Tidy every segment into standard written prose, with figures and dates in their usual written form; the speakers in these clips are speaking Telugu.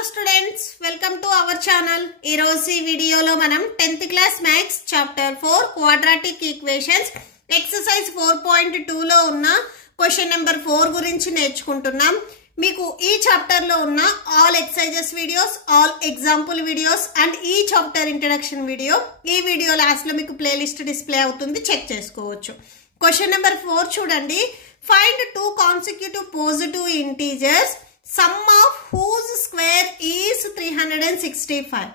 Hello students, welcome to our channel. ఈ రోజు ఈ వీడియోలో మనం 10th class maths chapter 4 quadratic equations exercise 4.2 లో ఉన్న క్వశ్చన్ నెంబర్ 4 గురించి నేర్చుకుంటున్నాం. మీకు ఈ చాప్టర్ లో ఉన్న all exercises videos, all example videos and ఈ చాప్టర్ ఇంట్రడక్షన్ వీడియో ఈ వీడియో లాస్ట్ లో మీకు ప్లేలిస్ట్ డిస్ప్లే అవుతుంది, చెక్ చేసుకోవచ్చు. క్వశ్చన్ నెంబర్ 4 చూడండి. Find two consecutive positive integers sum of whose square is 365.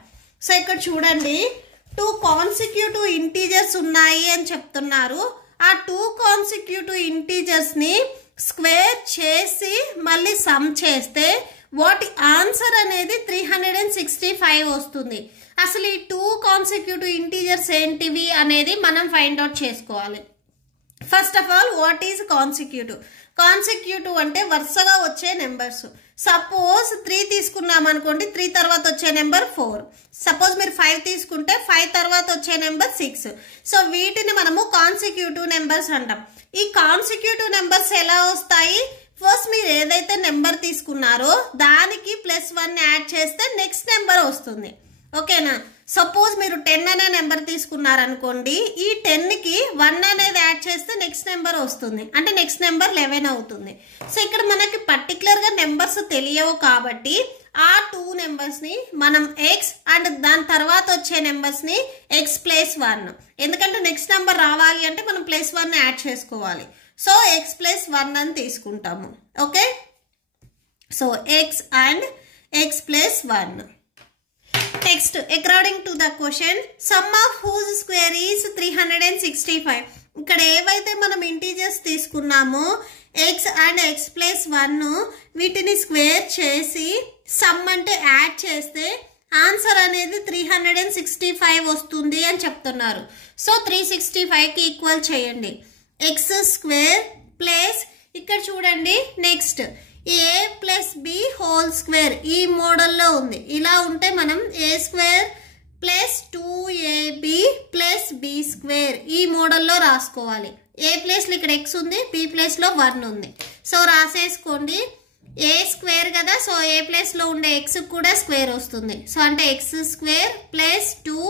So ఇక్కడ చూడండి, టూ కాన్సిక్యూటివ్ ఇంటీజర్స్ ఉన్నాయి అని చెప్తున్నారు. ఆ టూ కాన్సిక్యూటివ్ ఇంటీజర్స్ ని స్క్వేర్ చేసి మళ్ళీ సమ్ చేస్తే వాటి ఆన్సర్ అనేది 365 వస్తుంది. అసలు ఈ టూ కాన్సిక్యూటివ్ ఇంటీజర్స్ ఏంటివి అనేది మనం ఫైండ్ అవుట్ చేసుకోవాలి. First of all, what is consecutive? Consecutive అంటే వరుసగా వచ్చే నెంబర్స్. సపోజ్ 3 తీసుకున్నాం అనుకోండి, 3 తర్వాత వచ్చే నెంబర్ 4. సపోజ్ మీరు 5 తీసుకుంటే 5 తర్వాత వచ్చే నెంబర్ 6. సో వీటిని మనము కాన్సిక్యూటివ్ నెంబర్స్ అంటాం. ఈ కాన్సిక్యూటివ్ నెంబర్స్ ఎలా వస్తాయి? ఫస్ట్ మీరు ఏదైతే నెంబర్ తీసుకున్నారో దానికి +1 యాడ్ చేస్తే నెక్స్ట్ నెంబర్ వస్తుంది. ఓకేనా? సపోజ్ మీరు 10 అనే నెంబర్ తీసుకున్నారనుకోండి, ఈ 10కి 1 అనేది యాడ్ చేస్తే నెక్స్ట్ నెంబర్ వస్తుంది, అంటే నెక్స్ట్ నెంబర్ 11 అవుతుంది. సో ఇక్కడ మనకి పర్టికులర్ గా నెంబర్స్ తెలియవు కాబట్టి ఆ టూ నెంబర్స్ ని మనం ఎక్స్ అండ్ దాని తర్వాత వచ్చే నెంబర్స్ ని ఎక్స్ +1, ఎందుకంటే నెక్స్ట్ నెంబర్ రావాలి అంటే మనం +1 యాడ్ చేసుకోవాలి. సో ఎక్స్ +1 అని తీసుకుంటాము. Okay, so X and X +1. Next, according to the question, sum of whose square is 365. ఇక్కడ ఏవైతే మనం ఇంటీజర్స్ తీసుకున్నామో ఎక్స్ అండ్ ఎక్స్ +1 వీటిని స్క్వేర్ చేసి సమ్ అంటే యాడ్ చేస్తే ఆన్సర్ అనేది 365 వస్తుంది అని చెప్తున్నారు. సో 365కి ఈక్వల్ చేయండి. ఎక్స్ స్క్వేర్ ప్లస్, ఇక్కడ చూడండి next a + b whole square ఈ మోడల్లో ఉంది. ఇలా ఉంటే మనం a square + 2ab + b square ఈ మోడల్లో రాసుకోవాలి. a ప్లేస్లో ఇక్కడ x ఉంది, b ప్లేస్లో 1 ఉంది. సో రాసేసుకోండి. a స్క్వేర్ కదా, సో a ప్లేస్లో ఉండే x కూడా స్క్వేర్ వస్తుంది. సో అంటే x square + 2,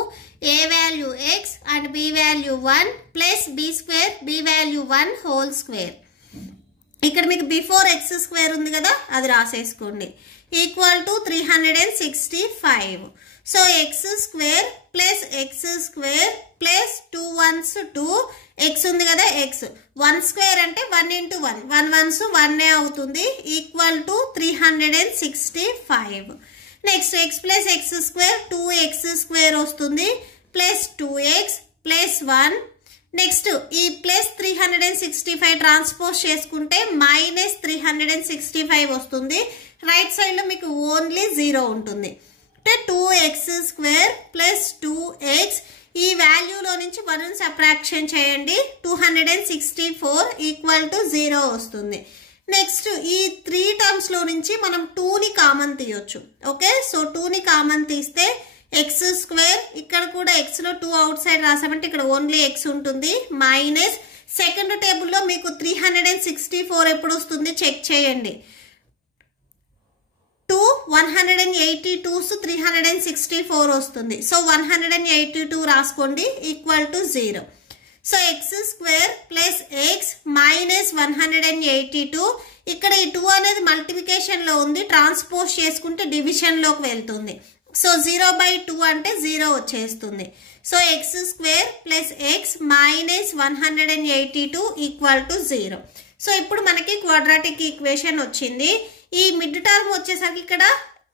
a value x and b value 1 + b square b value 1 whole square. ఇక్కడ మీకు బిఫోర్ ఎక్స్ స్క్వేర్ ఉంది కదా, అది రాసేసుకోండి. Equal to 365. So x square + x square + 2 1s 2, x ఉంది కదా ఎక్స్, 1 స్క్వేర్ అంటే 1 × 1, 1 1s 1 అవుతుంది. Equal to 365. Next X + x square 2x square వస్తుంది +2x +1. నెక్స్ట్ ఈ +365 ట్రాన్స్పోజ్ చేసుకుంటే -365 వస్తుంది. రైట్ సైడ్ లో మీకు ఓన్లీ 0 ఉంటుంది. అంటే 2x స్క్వేర్ + 2x, ఈ వాల్యూలో నుంచి 1 సబ్ట్రాక్షన్ చేయండి, 264 ఈక్వల్ టు 0 వస్తుంది. నెక్స్ట్ ఈ 3 టర్మ్స్ లో నుంచి మనం 2ని కామన్ తీయొచ్చు. ఓకే, సో 2ని కామన్ తీస్తే ఎక్స్ స్క్వేర్, ఇక్కడ కూడా ఎక్స్ లో 2 అవుట్ సైడ్ రాసామంటే ఇక్కడ ఓన్లీ ఎక్స్ ఉంటుంది, మైనస్ సెకండ్ టేబుల్లో మీకు 364 ఎప్పుడు వస్తుంది చెక్ చేయండి. 182s 364 వస్తుంది. సో 182 రాసుకోండి equal to 0. So x square + X -182, ఇక్కడ ఈ 2 అనేది మల్టిప్లికేషన్ లో ఉంది, ట్రాన్స్పోజ్ చేసుకుంటే డివిజన్ లోకి వెళ్తుంది. సో 0/2 అంటే 0 వచ్చేస్తుంది. So x square + X -182 equal to 0. So ఇప్పుడు మనకి క్వాడ్రాటిక్ ఈక్వేషన్ వచ్చింది. ఈ మిడ్ టర్మ్ వచ్చేసరికి ఇక్కడ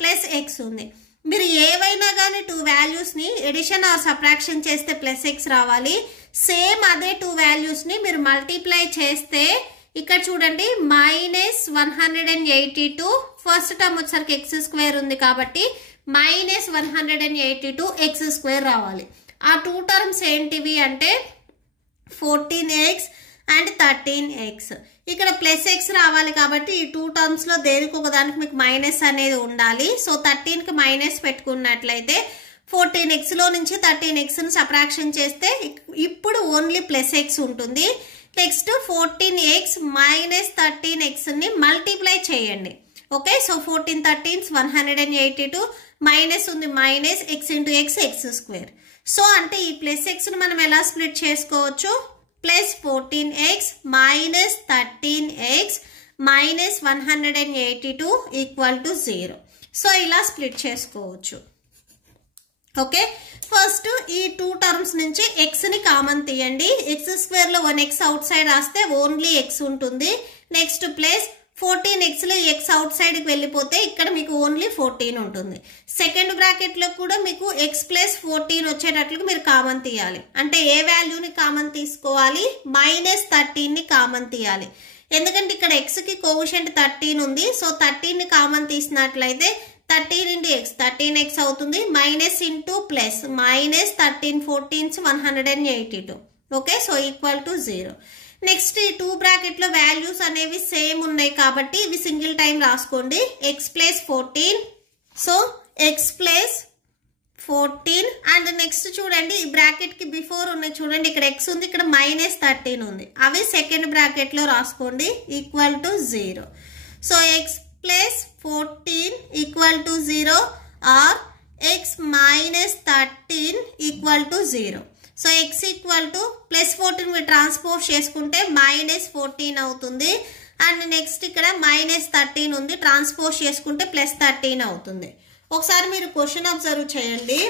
+x ఉంది. మీరు ఏవైనా కానీ 2 వాల్యూస్ ని ఎడిషన్ ఆర్ సబ్ట్రాక్షన్ చేస్తే +x రావాలి. సేమ్ అదే 2 వాల్యూస్ ని మీరు మల్టిప్లై చేస్తే ఇక్కడ చూడండి -182, ఫస్ట్ టర్మ్ వచ్చేసరికి ఎక్స్ స్క్వేర్ ఉంది కాబట్టి -182 ఎక్స్ స్క్వేర్ రావాలి. ఆ 2 టర్మ్స్ ఏంటివి అంటే 14x అండ్ 13x. ఇక్కడ +x రావాలి కాబట్టి ఈ 2 టర్మ్స్ లో దేనికి ఒకదానికి మీకు మైనస్ అనేది ఉండాలి. సో 13కి మైనస్ పెట్టుకున్నట్లయితే 14x లో నుంచి 13x ని సబ్ట్రాక్షన్ చేస్తే ఇప్పుడు ఓన్లీ +x ఉంటుంది. నెక్స్ట్ 14x - 13x ని మల్టిప్లై చేయండి. ఓకే, సో 14 13 182 మైనస్ ఉంది minus X into X X square. So అంటే ఈ ప్లస్ ఎక్స్ను మనం ఎలా స్ప్లిట్ చేసుకోవచ్చు? Plus 14x minus 13x minus 182 equal to 0. So ఇలా స్ప్లిట్ చేసుకోవచ్చు. ఓకే, ఫస్ట్ ఈ 2 టర్మ్స్ నుంచి ఎక్స్ని కామన్ తీయండి. ఎక్స్ స్క్వేర్లో 1x అవుట్ సైడ్ రాస్తే ఓన్లీ ఎక్స్ ఉంటుంది. నెక్స్ట్ ప్లస్ 14xలో ఎక్స్ అవుట్ సైడ్కి వెళ్ళిపోతే ఇక్కడ మీకు ఓన్లీ 14 ఉంటుంది. సెకండ్ బ్రాకెట్లో కూడా మీకు ఎక్స్ ప్లస్ 14 వచ్చేటట్లుగా మీరు కామన్ తీయాలి. అంటే ఏ వాల్యూని కామన్ తీసుకోవాలి? మైనస్ 13ని కామన్ తీయాలి. ఎందుకంటే ఇక్కడ ఎక్స్కి కోఎఫిషియంట్ 13 ఉంది. సో 13ని కామన్ తీసినట్లయితే 13 ఇంటూ ఎక్స్ 13x అవుతుంది. Minus into plus minus 13 14 182. Okay, so equal to 0. Next ఈ 2 బ్రాకెట్లో వాల్యూస్ అనేవి సేమ్ ఉన్నాయి కాబట్టి ఇవి సింగిల్ టైం రాసుకోండి. X plus 14, so X plus 14 and next చూడండి ఈ బ్రాకెట్కి బిఫోర్ ఉన్నాయి చూడండి, ఇక్కడ ఎక్స్ ఉంది, ఇక్కడ మైనస్ 13 ఉంది. అవి సెకండ్ బ్రాకెట్లో రాసుకోండి equal to 0. So X plus 14 equal to 0 or X minus 13 equal to 0. So x equal to plus 14 మీరు ట్రాన్స్పోజ్ చేసుకుంటే మైనస్ 14 అవుతుంది. అండ్ నెక్స్ట్ ఇక్కడ మైనస్ 13 ఉంది, ట్రాన్స్పోజ్ చేసుకుంటే ప్లస్ 13 అవుతుంది. ఒకసారి మీరు క్వశ్చన్ అబ్జర్వ్ చేయండి.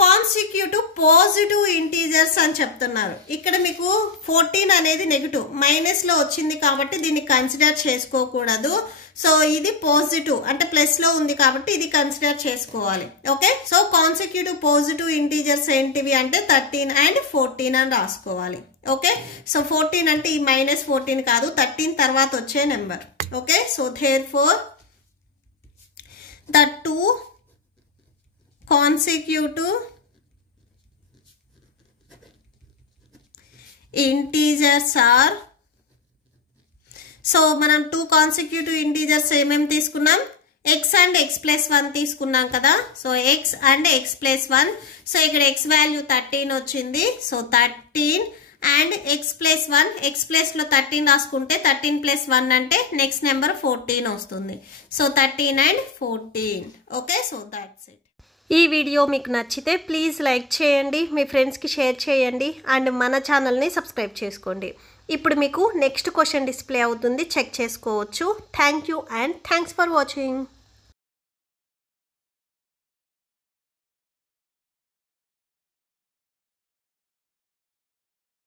కాన్సిక్యూటివ్ పాజిటివ్ ఇంటీజర్స్ అని చెప్తున్నారు. ఇక్కడ మీకు 14 అనేది నెగిటివ్ మైనస్లో వచ్చింది కాబట్టి దీన్ని కన్సిడర్ చేసుకోకూడదు. సో ఇది పాజిటివ్ అంటే ప్లస్లో ఉంది కాబట్టి ఇది కన్సిడర్ చేసుకోవాలి. Okay, so consecutive positive integers ఏంటివి అంటే 13 అండ్ 14 అని రాసుకోవాలి. ఓకే, సో 14 అంటే ఈ మైనస్ 14 కాదు, 13 తర్వాత వచ్చే number. Okay, so therefore the two consecutive integers are, so మనం 2 కాన్సిక్యూటివ్ ఇంటీజర్స్ ఏమేమి తీసుకున్నాం? ఎక్స్ అండ్ ఎక్స్ ప్లస్ 1 తీసుకున్నాం కదా. So X and X plus 1. So ఇక్కడ ఎక్స్ వాల్యూ 13 వచ్చింది. So 13 and X plus 1, X ప్లస్లో 13 రాసుకుంటే 13 ప్లస్ 1 అంటే నెక్స్ట్ నెంబర్ 14 వస్తుంది. So 13 and 14. Okay, so that's it. ఈ వీడియో మీకు నచ్చితే ప్లీజ్ లైక్ చేయండి, మీ ఫ్రెండ్స్కి షేర్ చేయండి అండ్ మన ఛానల్ని సబ్స్క్రైబ్ చేసుకోండి. ఇప్పుడు మీకు నెక్స్ట్ క్వశ్చన్ డిస్ప్లే అవుతుంది, చెక్ చేసుకోవచ్చు. Thank you and thanks for watching.